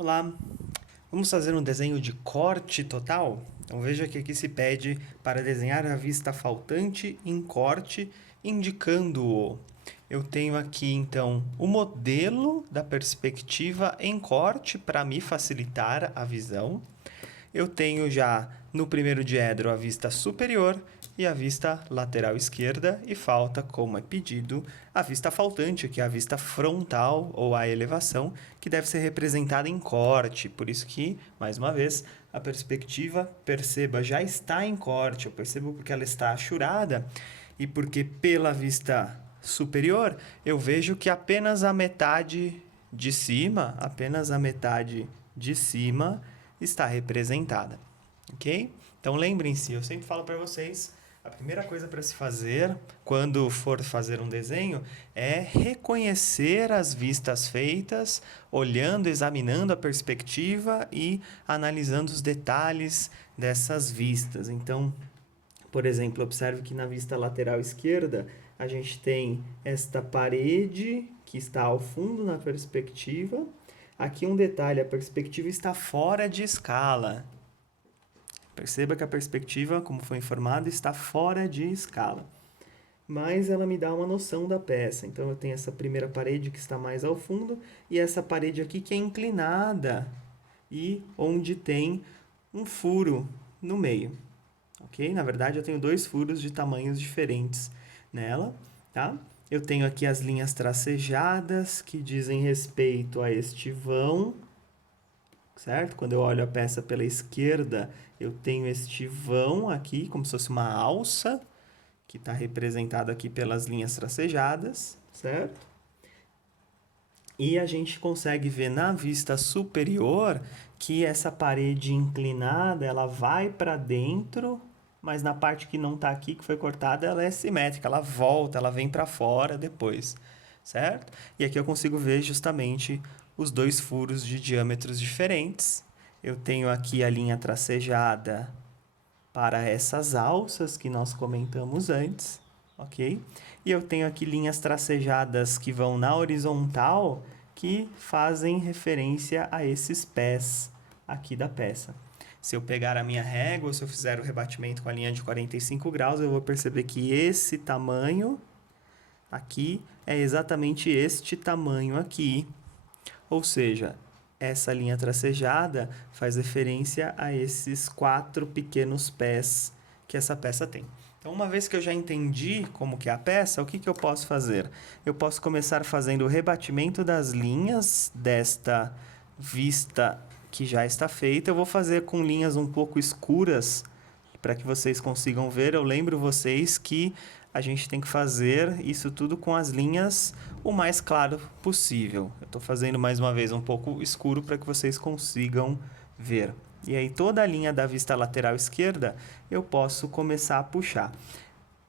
Olá, vamos fazer um desenho de corte total? Então veja que aqui se pede para desenhar a vista faltante em corte, indicando-o. Eu tenho aqui então o modelo da perspectiva em corte para me facilitar a visão. Eu tenho já no primeiro diedro a vista superior e a vista lateral esquerda, e falta, como é pedido, a vista faltante, que é a vista frontal ou a elevação, que deve ser representada em corte. Por isso que, mais uma vez, a perspectiva, perceba, já está em corte. Eu percebo porque ela está achurada e porque pela vista superior eu vejo que apenas a metade de cima, está representada, ok? Então lembrem-se, eu sempre falo para vocês, a primeira coisa para se fazer quando for fazer um desenho é reconhecer as vistas feitas, olhando, examinando a perspectiva e analisando os detalhes dessas vistas. Então, por exemplo, observe que na vista lateral esquerda a gente tem esta parede que está ao fundo na perspectiva. Aqui um detalhe, a perspectiva está fora de escala. Perceba que a perspectiva, como foi informado, está fora de escala. Mas ela me dá uma noção da peça. Então eu tenho essa primeira parede que está mais ao fundo e essa parede aqui que é inclinada e onde tem um furo no meio. Ok? Na verdade eu tenho dois furos de tamanhos diferentes nela, tá? Eu tenho aqui as linhas tracejadas que dizem respeito a este vão, certo? Quando eu olho a peça pela esquerda, eu tenho este vão aqui, como se fosse uma alça, que está representado aqui pelas linhas tracejadas, certo? E a gente consegue ver na vista superior que essa parede inclinada, ela vai para dentro, mas na parte que não está aqui, que foi cortada, ela é simétrica, ela volta, ela vem para fora depois, certo? E aqui eu consigo ver justamente os dois furos de diâmetros diferentes. Eu tenho aqui a linha tracejada para essas alças que nós comentamos antes, ok? E eu tenho aqui linhas tracejadas que vão na horizontal, que fazem referência a esses pés aqui da peça. Se eu pegar a minha régua, se eu fizer o rebatimento com a linha de 45 graus, eu vou perceber que esse tamanho aqui é exatamente este tamanho aqui. Ou seja, essa linha tracejada faz referência a esses 4 pequenos pés que essa peça tem. Então, uma vez que eu já entendi como que é a peça, o que eu posso fazer? Eu posso começar fazendo o rebatimento das linhas desta vista que já está feita. Eu vou fazer com linhas um pouco escuras para que vocês consigam ver. Eu lembro vocês que a gente tem que fazer isso tudo com as linhas o mais claro possível. Eu estou fazendo mais uma vez um pouco escuro para que vocês consigam ver. E aí toda a linha da vista lateral esquerda eu posso começar a puxar.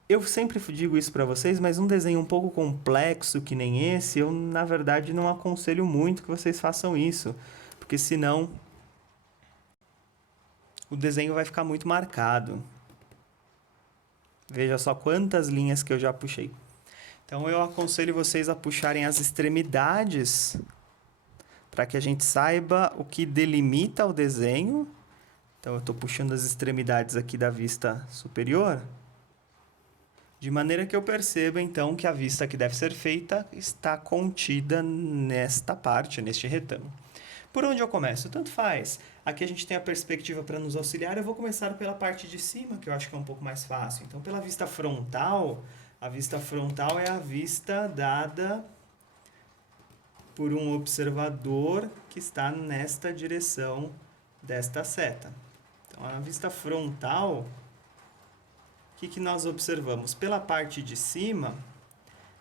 Eu sempre digo isso para vocês, mas um desenho um pouco complexo que nem esse, eu na verdade não aconselho muito que vocês façam isso, porque senão o desenho vai ficar muito marcado. Veja só quantas linhas que eu já puxei. Então eu aconselho vocês a puxarem as extremidades para que a gente saiba o que delimita o desenho. Então eu estou puxando as extremidades aqui da vista superior, de maneira que eu perceba então que a vista que deve ser feita está contida nesta parte, neste retângulo. Por onde eu começo? Tanto faz. Aqui a gente tem a perspectiva para nos auxiliar. Eu vou começar pela parte de cima, que eu acho que é um pouco mais fácil. Então, pela vista frontal, a vista frontal é a vista dada por um observador que está nesta direção desta seta. Então, a vista frontal, o que nós observamos? Pela parte de cima,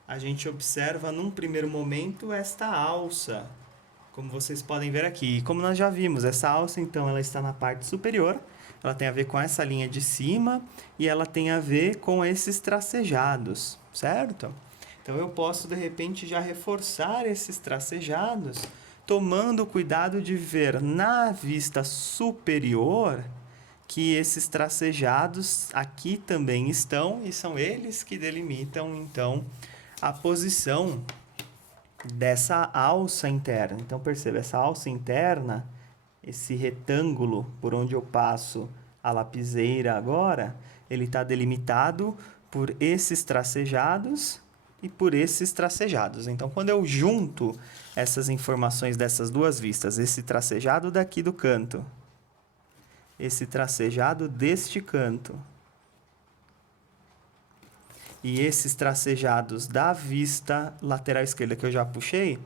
a gente observa num primeiro momento esta alça, como vocês podem ver aqui. E como nós já vimos, essa alça, então, ela está na parte superior, ela tem a ver com essa linha de cima e ela tem a ver com esses tracejados, certo? Então, eu posso, de repente, já reforçar esses tracejados, tomando cuidado de ver na vista superior que esses tracejados aqui também estão e são eles que delimitam, então, a posição dessa alça interna. Então, perceba, essa alça interna, esse retângulo por onde eu passo a lapiseira agora, ele está delimitado por esses tracejados e por esses tracejados. Então, quando eu junto essas informações dessas duas vistas, esse tracejado daqui do canto, esse tracejado deste canto, e esses tracejados da vista lateral esquerda que eu já puxei,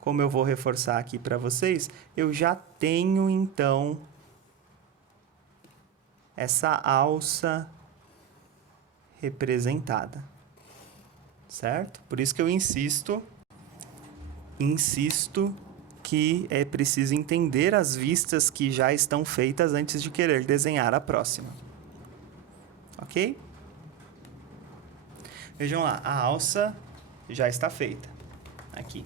como eu vou reforçar aqui para vocês, eu já tenho, então, essa alça representada, certo? Por isso que eu insisto que é preciso entender as vistas que já estão feitas antes de querer desenhar a próxima. Ok? Vejam lá, a alça já está feita. Aqui.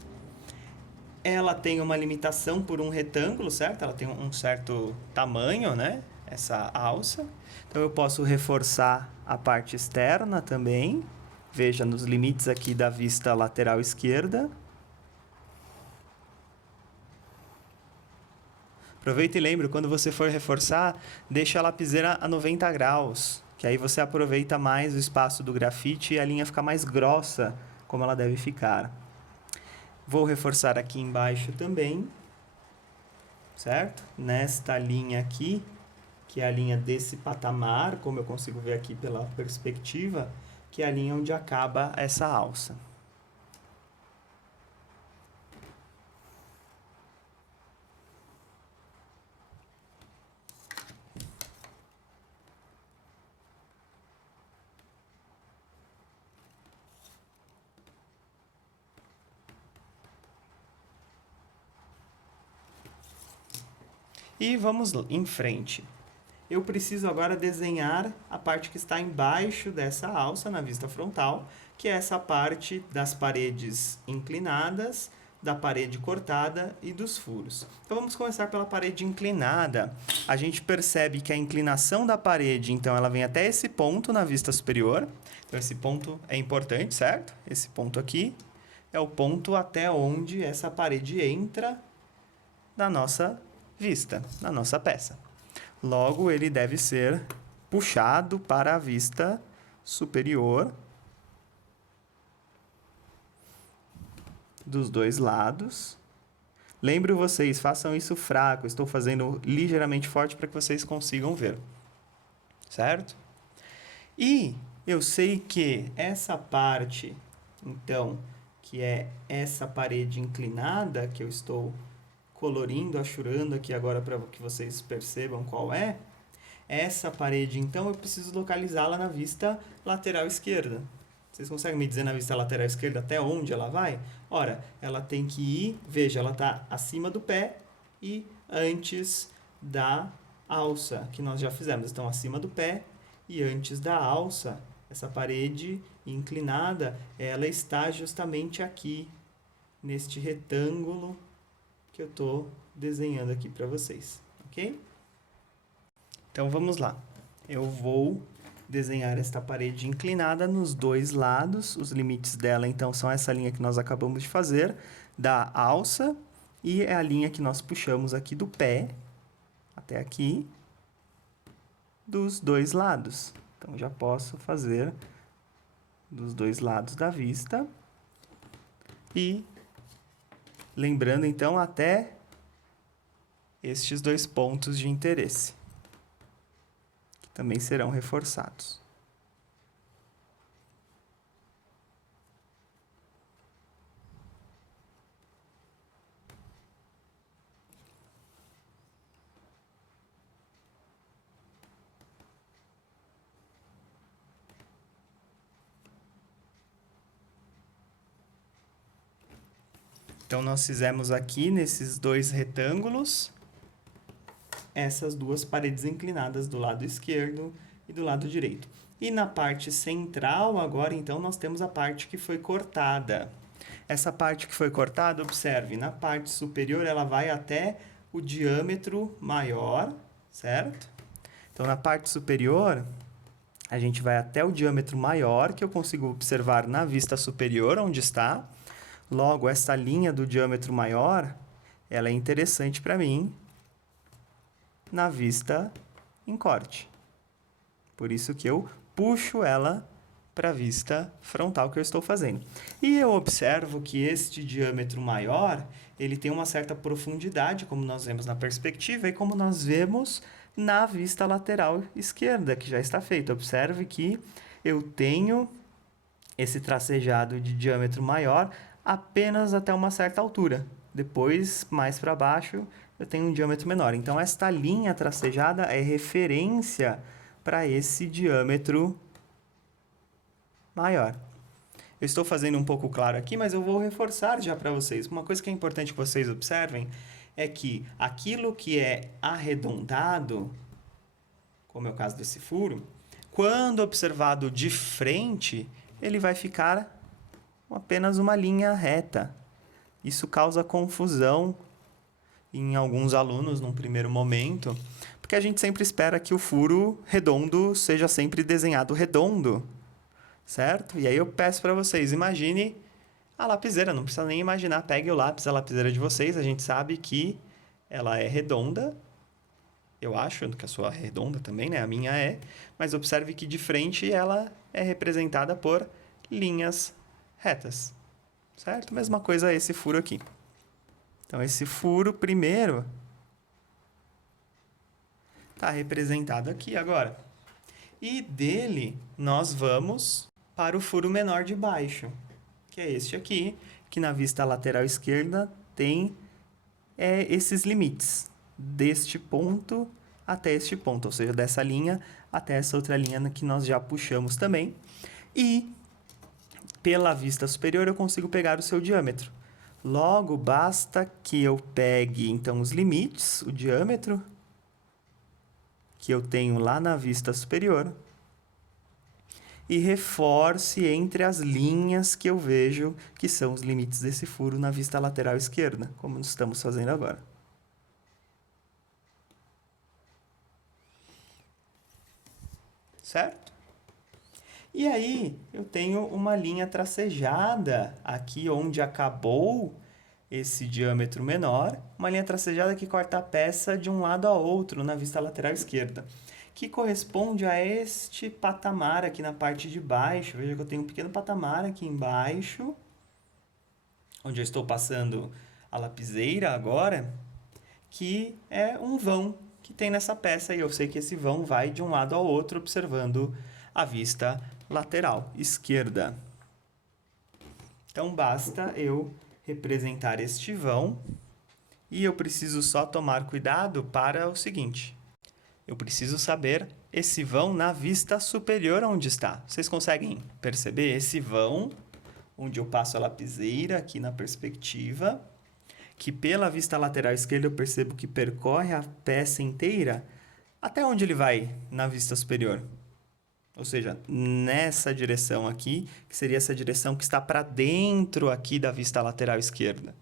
Ela tem uma limitação por um retângulo, certo? Ela tem um certo tamanho, né? Essa alça. Então, eu posso reforçar a parte externa também. Veja nos limites aqui da vista lateral esquerda. Aproveita e lembre, quando você for reforçar, deixa a lapiseira a 90 graus, que aí você aproveita mais o espaço do grafite e a linha fica mais grossa, como ela deve ficar. Vou reforçar aqui embaixo também, certo? Nesta linha aqui, que é a linha desse patamar, como eu consigo ver aqui pela perspectiva, que é a linha onde acaba essa alça. E vamos em frente. Eu preciso agora desenhar a parte que está embaixo dessa alça na vista frontal, que é essa parte das paredes inclinadas, da parede cortada e dos furos. Então, vamos começar pela parede inclinada. A gente percebe que a inclinação da parede, então, ela vem até esse ponto na vista superior. Então, esse ponto é importante, certo? Esse ponto aqui é o ponto até onde essa parede entra na nossa vista, na nossa peça. Logo, ele deve ser puxado para a vista superior dos dois lados. Lembro vocês, façam isso fraco. Estou fazendo ligeiramente forte para que vocês consigam ver. Certo? E eu sei que essa parte, então, que é essa parede inclinada que eu estou colorindo, achurando aqui agora para que vocês percebam qual é. Essa parede, então, eu preciso localizá-la na vista lateral esquerda. Vocês conseguem me dizer na vista lateral esquerda até onde ela vai? Ora, ela tem que ir, veja, ela está acima do pé e antes da alça, que nós já fizemos. Então, acima do pé e antes da alça, essa parede inclinada, ela está justamente aqui, neste retângulo que eu estou desenhando aqui para vocês, ok? Então, vamos lá. Eu vou desenhar esta parede inclinada nos dois lados. Os limites dela, então, são essa linha que nós acabamos de fazer, da alça, e é a linha que nós puxamos aqui do pé, até aqui, dos dois lados. Então, já posso fazer dos dois lados da vista. E lembrando, então, até estes dois pontos de interesse, que também serão reforçados. Então, nós fizemos aqui, nesses dois retângulos, essas duas paredes inclinadas do lado esquerdo e do lado direito. E na parte central, agora, então, nós temos a parte que foi cortada. Essa parte que foi cortada, observe, na parte superior ela vai até o diâmetro maior, certo? Então, na parte superior, a gente vai até o diâmetro maior, que eu consigo observar na vista superior, onde está. Logo, esta linha do diâmetro maior, ela é interessante para mim na vista em corte. Por isso que eu puxo ela para a vista frontal que eu estou fazendo. E eu observo que este diâmetro maior, ele tem uma certa profundidade, como nós vemos na perspectiva e como nós vemos na vista lateral esquerda, que já está feita. Observe que eu tenho esse tracejado de diâmetro maior apenas até uma certa altura. Depois, mais para baixo, eu tenho um diâmetro menor. Então, esta linha tracejada é referência para esse diâmetro maior. Eu estou fazendo um pouco claro aqui, mas eu vou reforçar já para vocês. Uma coisa que é importante que vocês observem é que aquilo que é arredondado, como é o caso desse furo, quando observado de frente, ele vai ficar apenas uma linha reta. Isso causa confusão em alguns alunos num primeiro momento, porque a gente sempre espera que o furo redondo seja sempre desenhado redondo, certo? E aí eu peço para vocês, imagine a lapiseira, não precisa nem imaginar, pegue o lápis, a lapiseira de vocês, a gente sabe que ela é redonda, eu acho que a sua é redonda também, né? A minha é, mas observe que de frente ela é representada por linhas retas, certo? Mesma coisa esse furo aqui. Então, esse furo primeiro está representado aqui agora. E dele, nós vamos para o furo menor de baixo, que é este aqui, que na vista lateral esquerda tem esses limites, deste ponto até este ponto, ou seja, dessa linha até essa outra linha que nós já puxamos também. E pela vista superior eu consigo pegar o seu diâmetro. Logo, basta que eu pegue, então, os limites, o diâmetro que eu tenho lá na vista superior e reforce entre as linhas que eu vejo que são os limites desse furo na vista lateral esquerda, como estamos fazendo agora. Certo? E aí, eu tenho uma linha tracejada aqui onde acabou esse diâmetro menor, uma linha tracejada que corta a peça de um lado a outro na vista lateral esquerda, que corresponde a este patamar aqui na parte de baixo. Veja que eu tenho um pequeno patamar aqui embaixo, onde eu estou passando a lapiseira agora, que é um vão que tem nessa peça, e eu sei que esse vão vai de um lado ao outro, observando a vista lateral esquerda. Então, basta eu representar este vão, e eu preciso só tomar cuidado para o seguinte: eu preciso saber esse vão na vista superior onde está. Vocês conseguem perceber esse vão, onde eu passo a lapiseira aqui na perspectiva, que pela vista lateral esquerda eu percebo que percorre a peça inteira. Até onde ele vai na vista superior? Ou seja, nessa direção aqui, que seria essa direção que está para dentro aqui da vista lateral esquerda.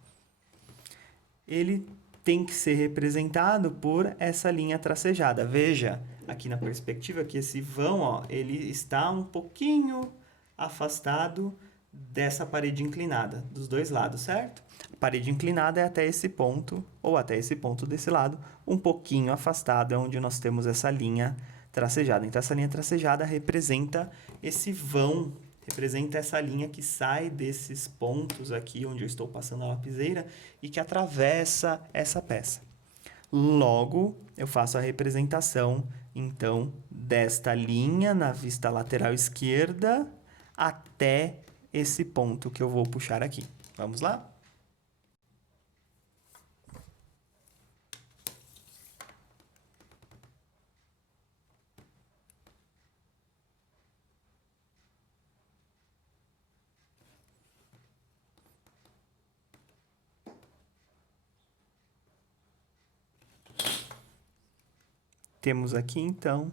Ele tem que ser representado por essa linha tracejada. Veja, aqui na perspectiva, que esse vão, ó, ele está um pouquinho afastado dessa parede inclinada, dos dois lados, certo? A parede inclinada é até esse ponto, ou até esse ponto desse lado, um pouquinho afastado, é onde nós temos essa linha tracejada. Então, essa linha tracejada representa esse vão, representa essa linha que sai desses pontos aqui, onde eu estou passando a lapiseira, e que atravessa essa peça. Logo, eu faço a representação, então, desta linha na vista lateral esquerda até esse ponto que eu vou puxar aqui. Vamos lá? Temos aqui, então,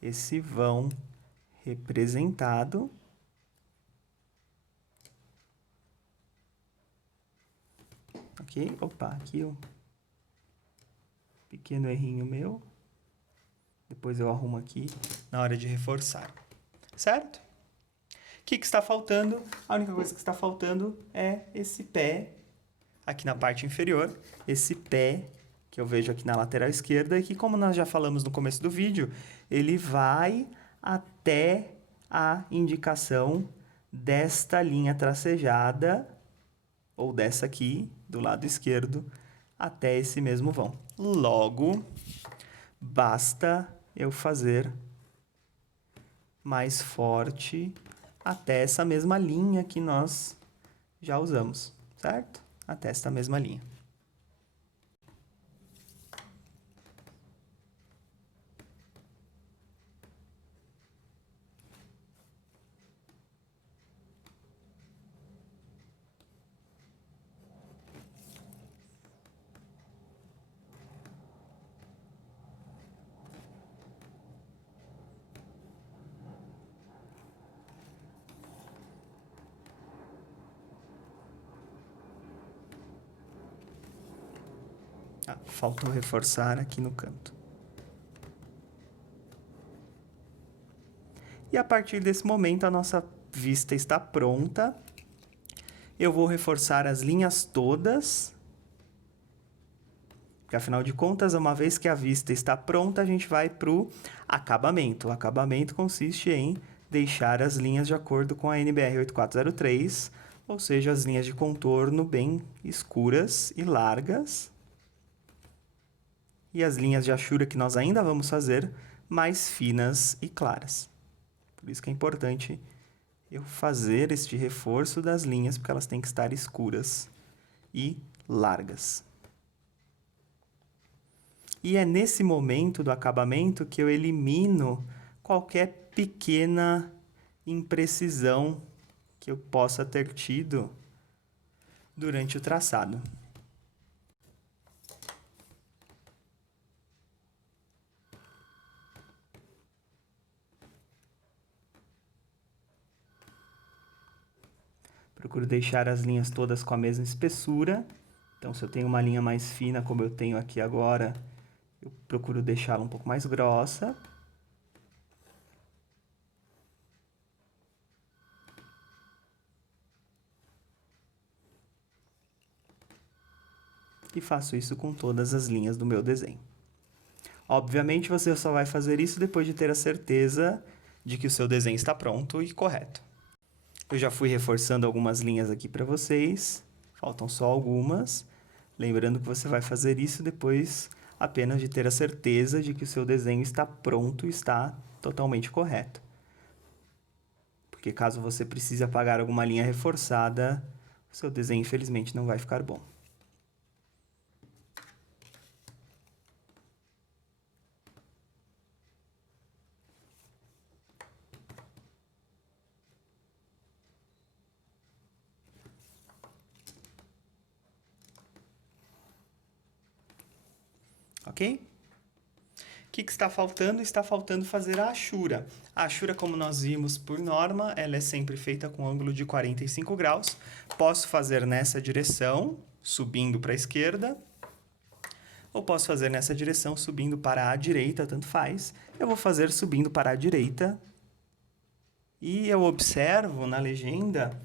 esse vão representado. Ok? Opa, aqui um pequeno errinho meu. Depois eu arrumo aqui na hora de reforçar. Certo? O que está faltando? A única coisa que está faltando é esse pé, aqui na parte inferior, esse pé que eu vejo aqui na lateral esquerda e que, como nós já falamos no começo do vídeo, ele vai até a indicação desta linha tracejada, ou dessa aqui, do lado esquerdo, até esse mesmo vão. Logo, basta eu fazer mais forte até essa mesma linha que nós já usamos, certo? Até esta mesma linha. Ah, faltou reforçar aqui no canto. E a partir desse momento, a nossa vista está pronta. Eu vou reforçar as linhas todas, porque afinal de contas, uma vez que a vista está pronta, a gente vai para o acabamento. O acabamento consiste em deixar as linhas de acordo com a NBR 8403, ou seja, as linhas de contorno bem escuras e largas, e as linhas de achura que nós ainda vamos fazer mais finas e claras. Por isso que é importante eu fazer este reforço das linhas, porque elas têm que estar escuras e largas. E é nesse momento do acabamento que eu elimino qualquer pequena imprecisão que eu possa ter tido durante o traçado. Procuro deixar as linhas todas com a mesma espessura. Então, se eu tenho uma linha mais fina, como eu tenho aqui agora, eu procuro deixá-la um pouco mais grossa. E faço isso com todas as linhas do meu desenho. Obviamente, você só vai fazer isso depois de ter a certeza de que o seu desenho está pronto e correto. Eu já fui reforçando algumas linhas aqui para vocês, faltam só algumas. Lembrando que você vai fazer isso depois apenas de ter a certeza de que o seu desenho está pronto e está totalmente correto. Porque caso você precise apagar alguma linha reforçada, o seu desenho infelizmente não vai ficar bom. Ok? O que está faltando? Está faltando fazer a achura. A achura, como nós vimos por norma, ela é sempre feita com ângulo de 45 graus. Posso fazer nessa direção, subindo para a esquerda, ou posso fazer nessa direção, subindo para a direita, tanto faz. Eu vou fazer subindo para a direita, e eu observo na legenda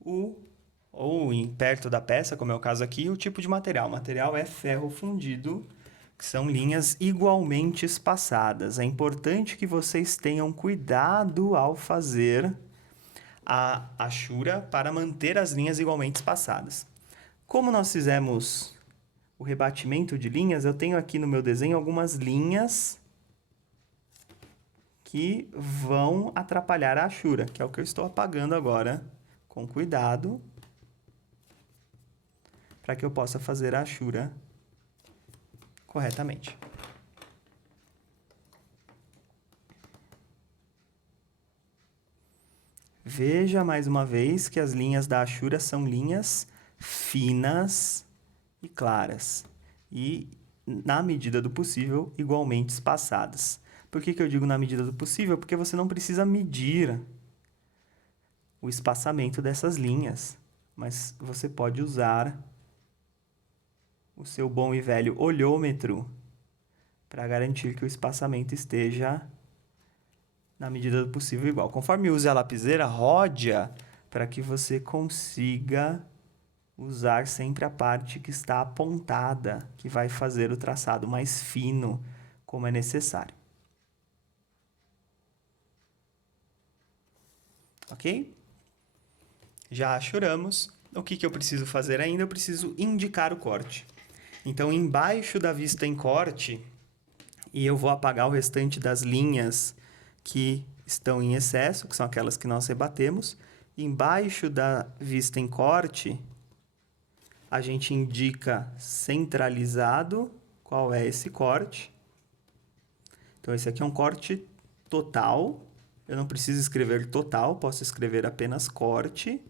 ou perto da peça, como é o caso aqui, o tipo de material. O material é ferro fundido, que são linhas igualmente espaçadas. É importante que vocês tenham cuidado ao fazer a achura para manter as linhas igualmente espaçadas. Como nós fizemos o rebatimento de linhas, eu tenho aqui no meu desenho algumas linhas que vão atrapalhar a achura, que é o que eu estou apagando agora com cuidado, para que eu possa fazer a achura corretamente. Veja mais uma vez que as linhas da achura são linhas finas e claras. E, na medida do possível, igualmente espaçadas. Por que eu digo na medida do possível? Porque você não precisa medir o espaçamento dessas linhas, mas você pode usar o seu bom e velho olhômetro para garantir que o espaçamento esteja na medida do possível igual. Conforme use a lapiseira, rode-a para que você consiga usar sempre a parte que está apontada, que vai fazer o traçado mais fino, como é necessário. Ok? Já achuramos. O que eu preciso fazer ainda? Eu preciso indicar o corte. Então, embaixo da vista em corte, e eu vou apagar o restante das linhas que estão em excesso, que são aquelas que nós rebatemos. Embaixo da vista em corte, a gente indica centralizado, qual é esse corte. Então, esse aqui é um corte total. Eu não preciso escrever total, posso escrever apenas corte.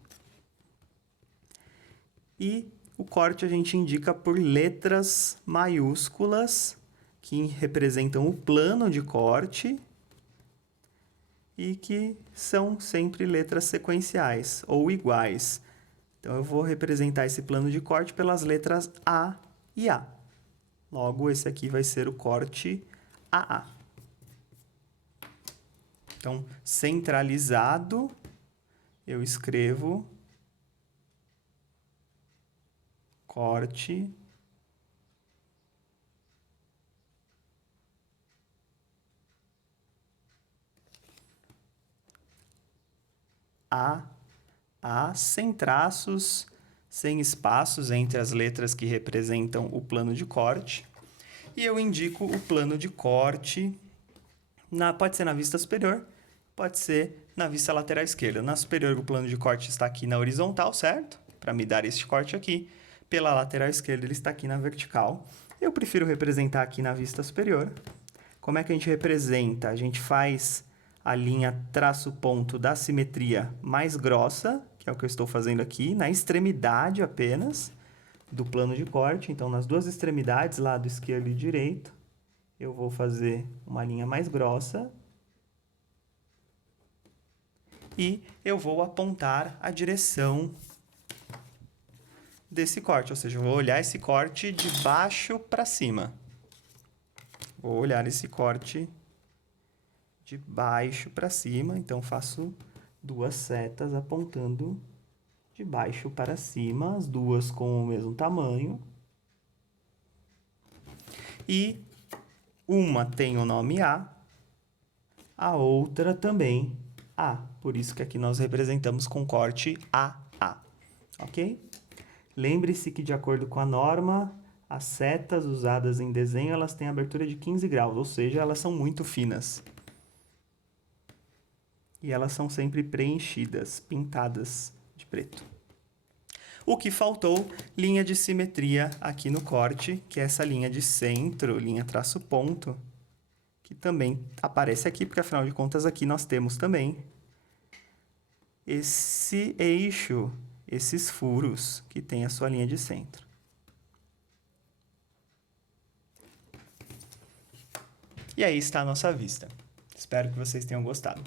E o corte a gente indica por letras maiúsculas, que representam o plano de corte e que são sempre letras sequenciais ou iguais. Então, eu vou representar esse plano de corte pelas letras A e A. Logo, esse aqui vai ser o corte AA. Então, centralizado, eu escrevo corte AA, sem traços, sem espaços entre as letras que representam o plano de corte. E eu indico o plano de corte, pode ser na vista superior, pode ser na vista lateral esquerda. Na superior, o plano de corte está aqui na horizontal, certo? Para me dar este corte aqui. Pela lateral esquerda, ele está aqui na vertical. Eu prefiro representar aqui na vista superior. Como é que a gente representa? A gente faz a linha traço-ponto da simetria mais grossa, que é o que eu estou fazendo aqui, na extremidade apenas do plano de corte. Então, nas duas extremidades, lado esquerdo e direito, eu vou fazer uma linha mais grossa e eu vou apontar a direção desse corte, ou seja, eu vou olhar esse corte de baixo para cima. Vou olhar esse corte de baixo para cima, então faço duas setas apontando de baixo para cima, as duas com o mesmo tamanho. E uma tem o nome a outra também A. Por isso que aqui nós representamos com corte AA, ok? Lembre-se que, de acordo com a norma, as setas usadas em desenho, elas têm abertura de 15 graus, ou seja, elas são muito finas. E elas são sempre preenchidas, pintadas de preto. O que faltou, linha de simetria aqui no corte, que é essa linha de centro, linha traço ponto, que também aparece aqui, porque afinal de contas aqui nós temos também esse eixo, esses furos que tem a sua linha de centro. E aí está a nossa vista. Espero que vocês tenham gostado.